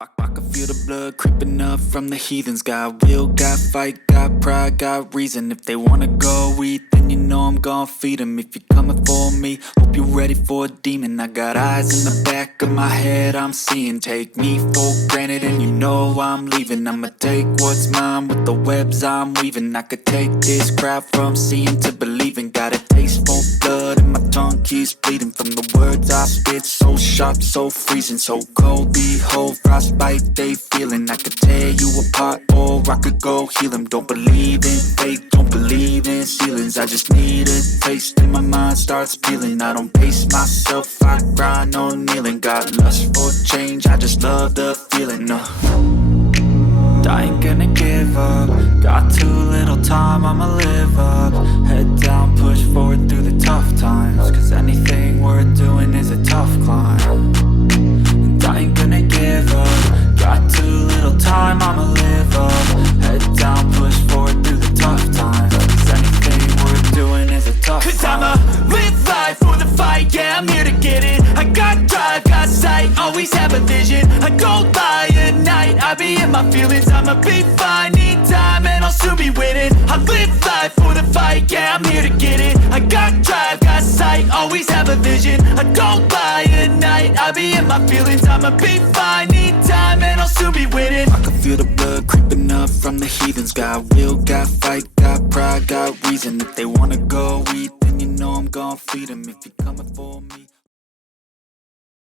I can feel the blood creeping up from the heathens. Got will, got fight, got pride, got reason. If they wanna go eat, then you know I'm gon' feed them. If you're coming for me, hope you're ready for a demon. I got eyes in the back of my head, I'm seeing. Take me for granted and you know I'm leaving. I'ma take what's mine with the webs I'm weaving. I could take this crowd from seeing to believing. Got a taste for blood and my tongue keeps bleeding from the words I spit. So sharp, so freezing, so cold. Behold, frostbite they feeling. I could tear you apart or I could go heal them. Don't believe in fate, don't believe in ceilings. I just need a taste and my mind starts peeling. I don't pace myself, I grind on kneeling. Got lust for change, I just love the feeling. I ain't gonna give up. Got too little time, I'ma live up. Head down, push forward through the tough times. Cause anything worth doing is a tough climb. And I ain't gonna give up. Got too little time, I'ma live up. Head down, push forward through the tough times. Cause anything worth doing is a tough climb. Cause I'ma live life for the fight, yeah, I'm here to get it. I got drive, got sight, always have a vision. I go by at night, I be in my feelings. I'ma be fine, need time and I'll soon be winning. I live life for the fight, yeah, I'm here to get it. I got drive, got sight, always have a vision. I go by at night, I be in my feelings. I'ma be fine, need time and I'll soon be winning. I can feel the blood creeping up from the heathens. Got will, got fight, got pride, got reason. If they wanna go eat, then you know I'm gon' feed them. If you're coming for me